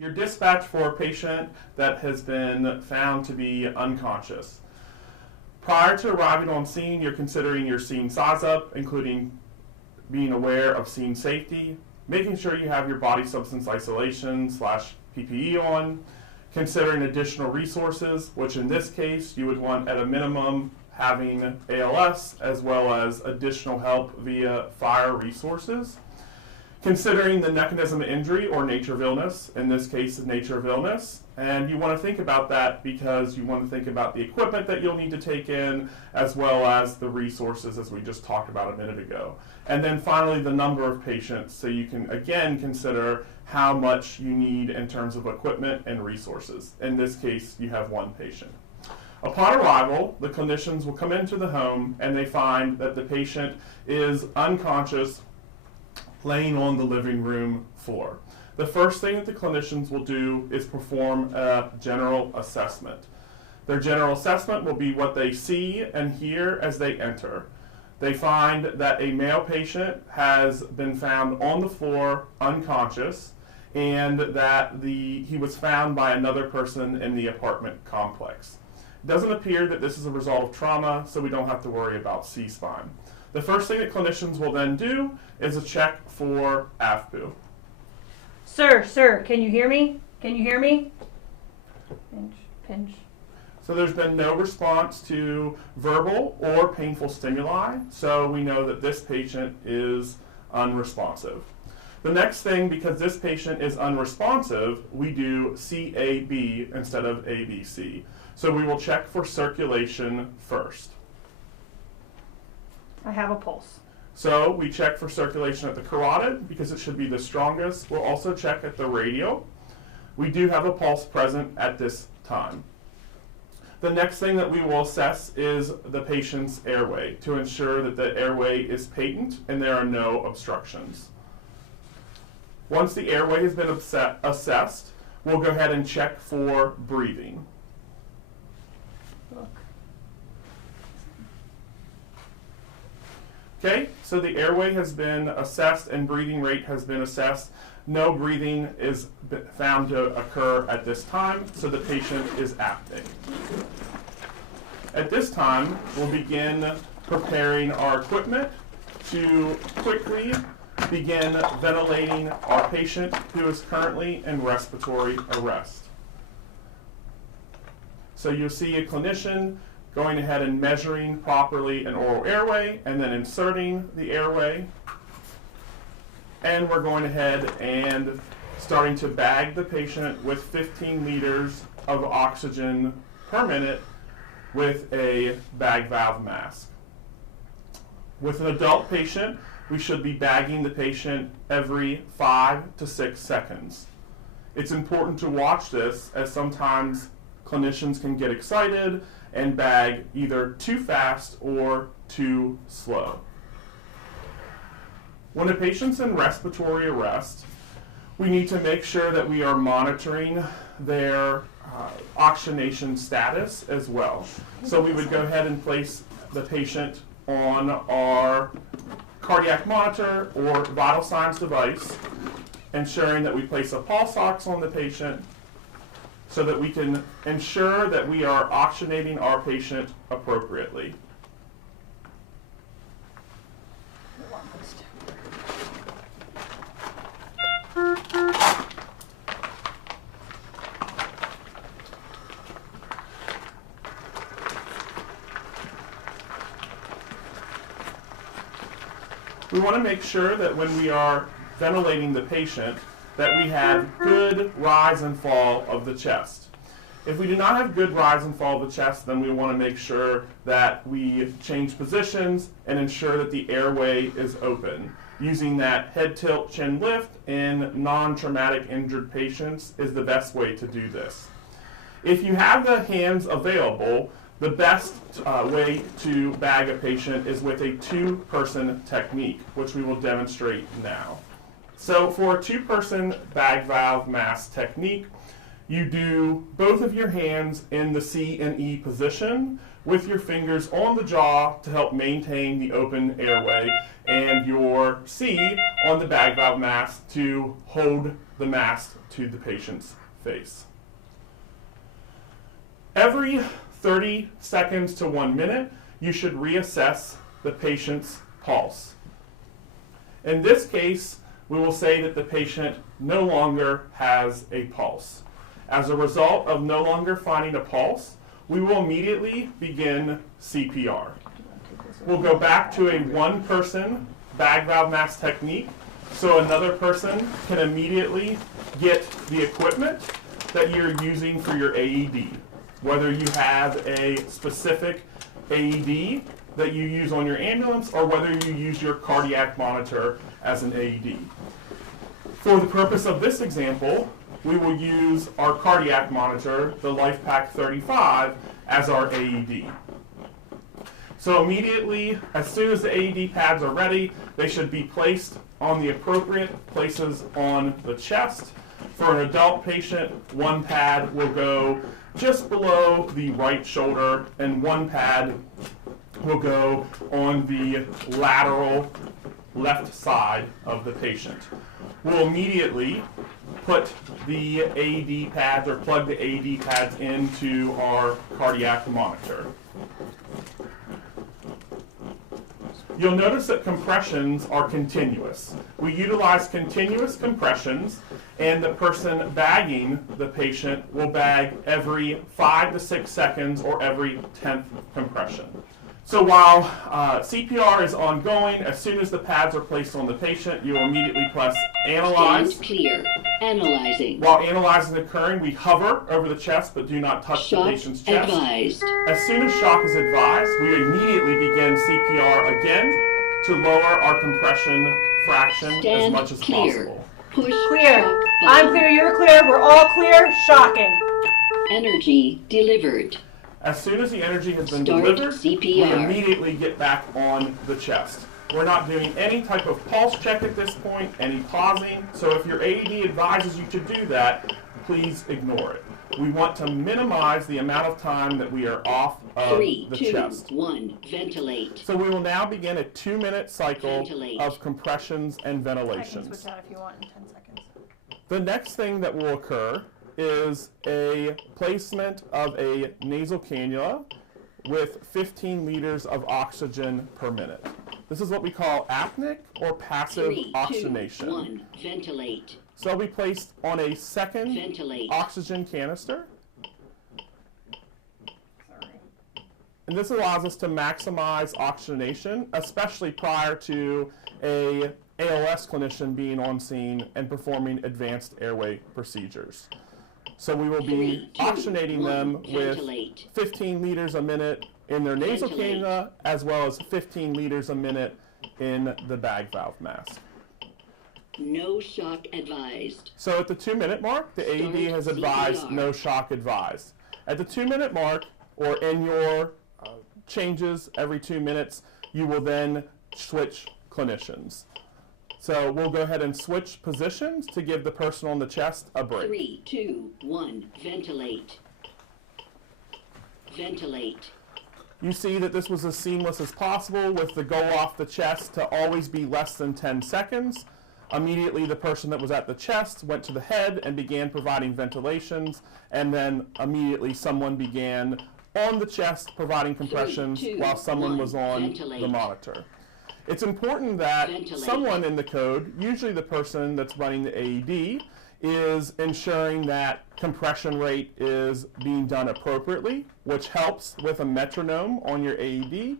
You're dispatched for a patient that has been found to be unconscious. Prior to arriving on scene, you're considering your scene size up, including being aware of scene safety, making sure you have your body substance isolation / PPE on, considering additional resources, which in this case you would want at a minimum having ALS as well as additional help via fire resources. Considering the mechanism of injury or nature of illness, in this case the nature of illness, and you want to think about that because you want to think about the equipment that you'll need to take in as well as the resources as we just talked about a minute ago. And then finally the number of patients, so you can again consider how much you need in terms of equipment and resources. In this case you have one patient. Upon arrival, the clinicians will come into the home and they find that the patient is unconscious, laying on the living room floor. The first thing that the clinicians will do is perform a general assessment. Their general assessment will be what they see and hear as they enter. They find that a male patient has been found on the floor unconscious and that he was found by another person in the apartment complex. It doesn't appear that this is a result of trauma, so we don't have to worry about C-spine. The first thing that clinicians will then do is a check for AFPU. Sir, can you hear me? Can you hear me? Pinch. So there's been no response to verbal or painful stimuli, so we know that this patient is unresponsive. The next thing, because this patient is unresponsive, we do CAB instead of ABC. So we will check for circulation first. I have a pulse. So we check for circulation at the carotid because it should be the strongest. We'll also check at the radial. We do have a pulse present at this time. The next thing that we will assess is the patient's airway to ensure that the airway is patent and there are no obstructions. Once the airway has been assessed, we'll go ahead and check for breathing. Look. Okay, so the airway has been assessed and breathing rate has been assessed. No breathing is found to occur at this time, so the patient is apneic. At this time, we'll begin preparing our equipment to quickly begin ventilating our patient who is currently in respiratory arrest. So you'll see a clinician going ahead and measuring properly an oral airway and then inserting the airway. And we're going ahead and starting to bag the patient with 15 liters of oxygen per minute with a bag valve mask. With an adult patient, we should be bagging the patient every 5 to 6 seconds. It's important to watch this as sometimes clinicians can get excited and bag either too fast or too slow. When a patient's in respiratory arrest, we need to make sure that we are monitoring their oxygenation status as well. So we would go ahead and place the patient on our cardiac monitor or vital signs device, ensuring that we place a pulse ox on the patient so that we can ensure that we are oxygenating our patient appropriately. We want to make sure that when we are ventilating the patient that we have good rise and fall of the chest. If we do not have good rise and fall of the chest, then we want to make sure that we change positions and ensure that the airway is open. Using that head tilt chin lift in non-traumatic injured patients is the best way to do this. If you have the hands available, the best way to bag a patient is with a two-person technique, which we will demonstrate now. So for a two-person bag valve mask technique, You do both of your hands in the C and E position with your fingers on the jaw to help maintain the open airway, and your C on the bag valve mask to hold the mask to the patient's face. Every 30 seconds to 1 minute, you should reassess the patient's pulse. In this case, we will say that the patient no longer has a pulse. As a result of no longer finding a pulse, we will immediately begin CPR. We'll go back to a one-person bag valve mask technique, so another person can immediately get the equipment that you're using for your AED. Whether you have a specific AED that you use on your ambulance or whether you use your cardiac monitor as an AED. For the purpose of this example, we will use our cardiac monitor, the LifePak 35, as our AED. So immediately, as soon as the AED pads are ready, they should be placed on the appropriate places on the chest. For an adult patient, one pad will go just below the right shoulder, and one pad will go on the lateral left side of the patient. We'll immediately put the AED pads or plug the AED pads into our cardiac monitor. You'll notice that compressions are continuous. We utilize continuous compressions, and the person bagging the patient will bag every 5 to 6 seconds or every 10th compression. So while CPR is ongoing, as soon as the pads are placed on the patient, you will immediately press Analyze. Stand clear. Analyzing. While analyzing is occurring, we hover over the chest but do not touch the patient's chest. Advised. As soon as shock is advised, we immediately begin CPR again to lower our compression fraction Stand as much as clear. possible. Push. Clear. shock I'm button. clear, you're clear, we're all clear. Shocking. Energy delivered. As soon as the energy has been Start delivered, CPR. we immediately get back on the chest. We're not doing any type of pulse check at this point, any pausing, so if your AED advises you to do that, please ignore it. We want to minimize the amount of time that we are off of 3, the 2, chest. 1. Ventilate. So we will now begin a 2-minute cycle Ventilate. of compressions and I can ventilations. switch out if you want in 10 seconds. The next thing that will occur is a placement of a nasal cannula with 15 liters of oxygen per minute. This is what we call apneic or passive 3, 2, oxygenation. 1. Ventilate. So it'll be placed on a second Ventilate. oxygen canister, Sorry. and this allows us to maximize oxygenation, especially prior to a ALS clinician being on scene and performing advanced airway procedures. So we will be 3, 2, oxygenating 1. them with Ventilate. 15 liters a minute in their nasal Ventilate. cannula, as well as 15 liters a minute in the bag valve mask. No shock advised. So at the 2-minute mark, the AED has advised CPR. no shock advised. At the 2-minute mark, or in your changes every 2 minutes, you will then switch clinicians. So we'll go ahead and switch positions to give the person on the chest a break. 3, 2, 1. Ventilate. Ventilate. You see that this was as seamless as possible with the go off the chest to always be less than 10 seconds. Immediately the person that was at the chest went to the head and began providing ventilations, and then immediately someone began on the chest providing compressions 3, 2, while someone 1. was on Ventilate. the monitor. It's important that Ventilate. someone in the code, usually the person that's running the AED, is ensuring that compression rate is being done appropriately, which helps with a metronome on your AED,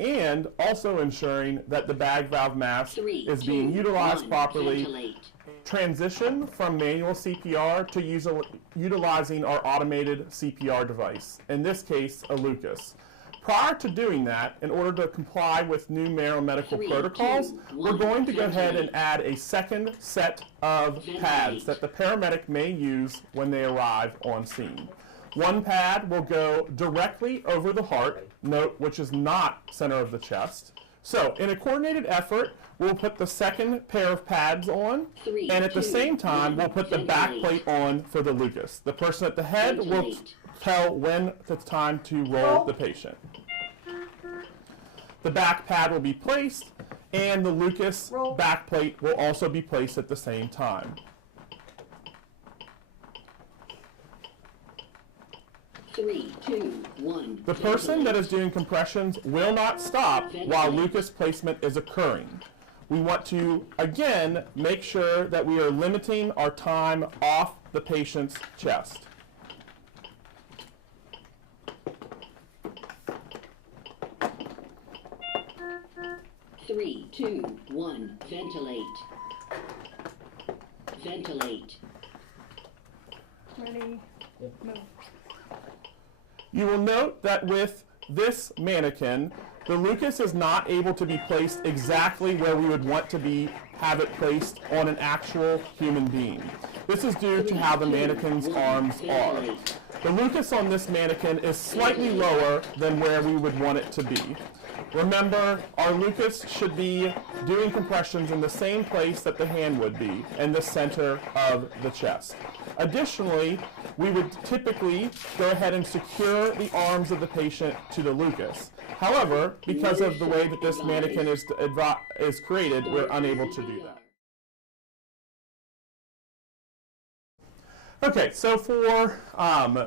and also ensuring that the bag valve mask 3, is 2, being utilized 1. properly. Ventilate. Transition from manual CPR to utilizing our automated CPR device, in this case, a Lucas. Prior to doing that, in order to comply with new Mayo medical 3, protocols, 2, we're 1. going to go ahead and Ventilate. add a second set of pads Ventilate. that the paramedic may use when they arrive on scene. One pad will go directly over the heart, note which is not center of the chest. So, in a coordinated effort, we'll put the second pair of pads on, 3, and at the 2, same time, 1, we'll put the back ventilate. plate on for the Lucas. The person at the head will Ventilate. tell when it's time to roll the patient. The back pad will be placed, and the Lucas Roll. back plate will also be placed at the same time. 3, 2, 1. The person that is doing compressions will not stop while Lucas placement is occurring. We want to, again, make sure that we are limiting our time off the patient's chest. Three, 2, 1. Ventilate. Ventilate. Ready, move. You will note that with this mannequin, the Lucas is not able to be placed exactly where we would want to have it placed on an actual human being. This is due to how the mannequin's arms are. The Lucas on this mannequin is slightly lower than where we would want it to be. Remember, our Lucas should be doing compressions in the same place that the hand would be, in the center of the chest. Additionally, we would typically go ahead and secure the arms of the patient to the Lucas. However, because of the way that this mannequin is created, we're unable to do that. Okay, so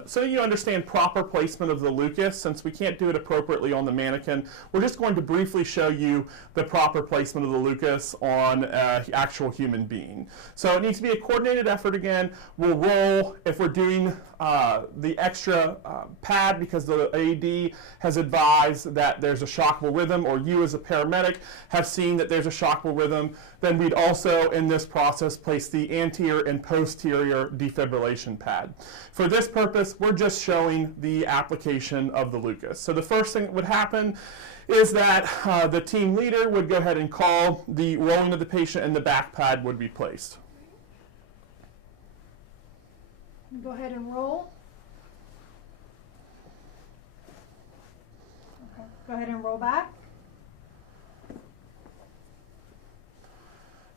so you understand proper placement of the Lucas, since we can't do it appropriately on the mannequin, we're just going to briefly show you the proper placement of the Lucas on an actual human being. So it needs to be a coordinated effort again. We'll roll if we're doing the extra pad because the AED has advised that there's a shockable rhythm, or you as a paramedic have seen that there's a shockable rhythm. Then we'd also, in this process, place the anterior and posterior defibrillation pad. For this purpose, we're just showing the application of the Lucas. So the first thing that would happen is that the team leader would go ahead and call the rolling of the patient, and the back pad would be placed. Go ahead and roll. Okay. Go ahead and roll back.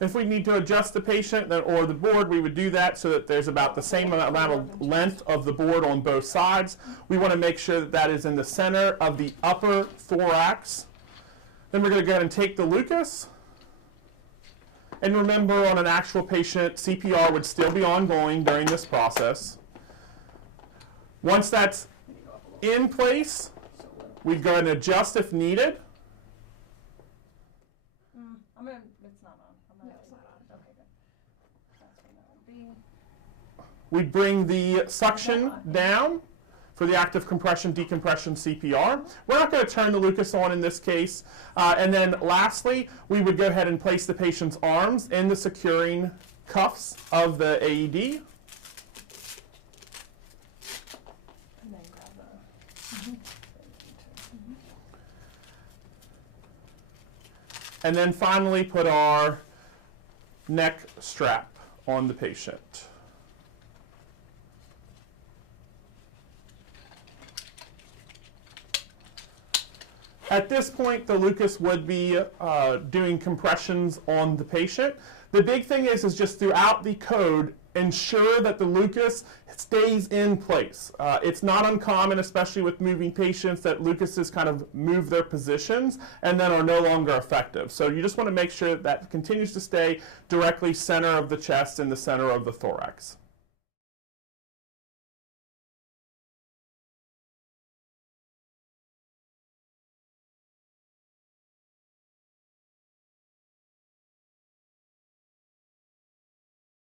If we need to adjust the patient or the board, we would do that so that there's about the same amount of length of the board on both sides. We want to make sure that that is in the center of the upper thorax. Then we're going to go ahead and take the Lucas. And remember, on an actual patient, CPR would still be ongoing during this process. Once that's in place, we'd go ahead and adjust if needed. It's not on. No, it's not on. Okay, good. That's what that would be. We'd bring the suction down for the active compression, decompression CPR. We're not going to turn the Lucas on in this case. And then lastly, we would go ahead and place the patient's arms in the securing cuffs of the AED. And then grab the... And then finally put our neck strap on the patient. At this point, the Lucas would be doing compressions on the patient. The big thing is just throughout the code, ensure that the Lucas stays in place. It's not uncommon, especially with moving patients, that Lucases kind of move their positions and then are no longer effective. So you just want to make sure that continues to stay directly center of the chest and the center of the thorax.